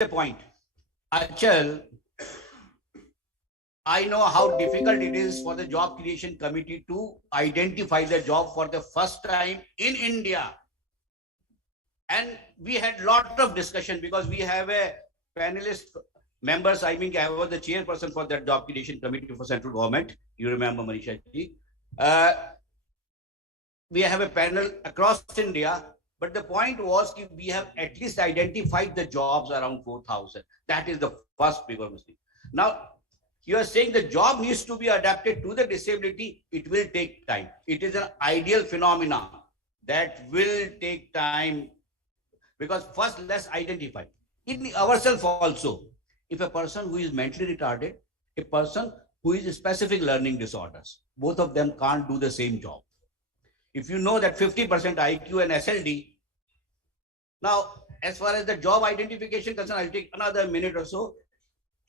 a point. Achal, I know how difficult it is for the job creation committee to identify the job for the first time in India. And we had a lot of discussion because we have a panelist members. I mean, I was the chairperson for that job creation committee for central government. You remember, Manisha ji. We have a panel across India, but the point was we have at least identified the jobs around 4,000. That is the first bigger mistake. Now, you are saying the job needs to be adapted to the disability. It will take time. It is an ideal phenomenon that will take time because first let's identify in ourselves also. If a person who is mentally retarded, a person who is specific learning disorders, both of them can't do the same job. If you know that 50% IQ and SLD, now as far as the job identification concerned, I'll take another minute or so.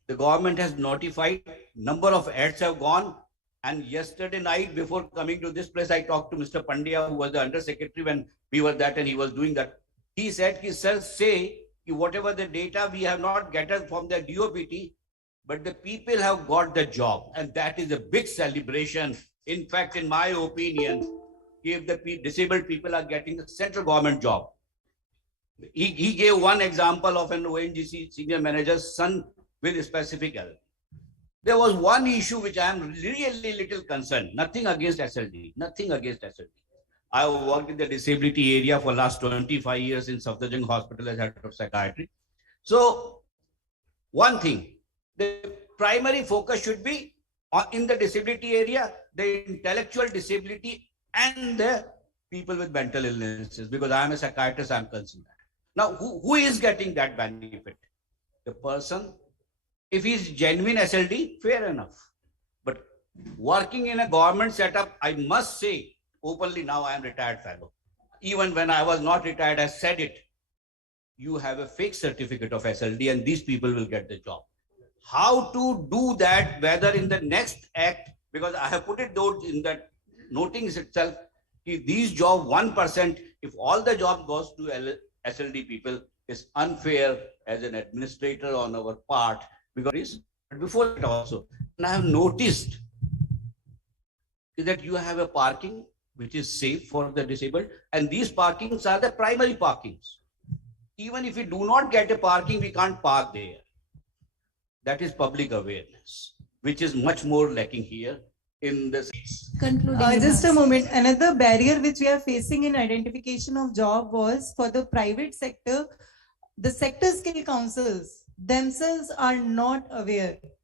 The government has notified, number of ads have gone. And yesterday night before coming to this place, I talked to Mr. Pandya, who was the undersecretary when we were that and he was doing that. He said, sir, say whatever the data we have not gathered from the DOPT, but the people have got the job. And that is a big celebration. In fact, in my opinion, if the disabled people are getting the central government job. He gave one example of an ONGC senior manager's son with a specific L. There was one issue which I am really little concerned. Nothing against SLD. Nothing against SLD. I have worked in the disability area for last 25 years in Satyagraha Hospital as head of psychiatry. So, one thing, the primary focus should be in the disability area, the intellectual disability and the people with mental illnesses, because I am a psychiatrist, I am concerned. Now, who is getting that benefit? The person, if he is genuine SLD, fair enough. But working in a government setup, I must say openly now, I am retired fellow. Even when I was not retired, I said it. You have a fake certificate of SLD and these people will get the job. How to do that, whether in the next act, because I have put it though in that notings itself, if these jobs 1%, if all the job goes to SLD people, is unfair as an administrator on our part. Because before that also, and I have noticed that you have a parking which is safe for the disabled, and these parkings are the primary parkings. Even if we do not get a parking, we can't park there. That is public awareness, which is much more lacking here. In this just a moment, another barrier which we are facing in identification of job was for the private sector, the sector scale councils themselves are not aware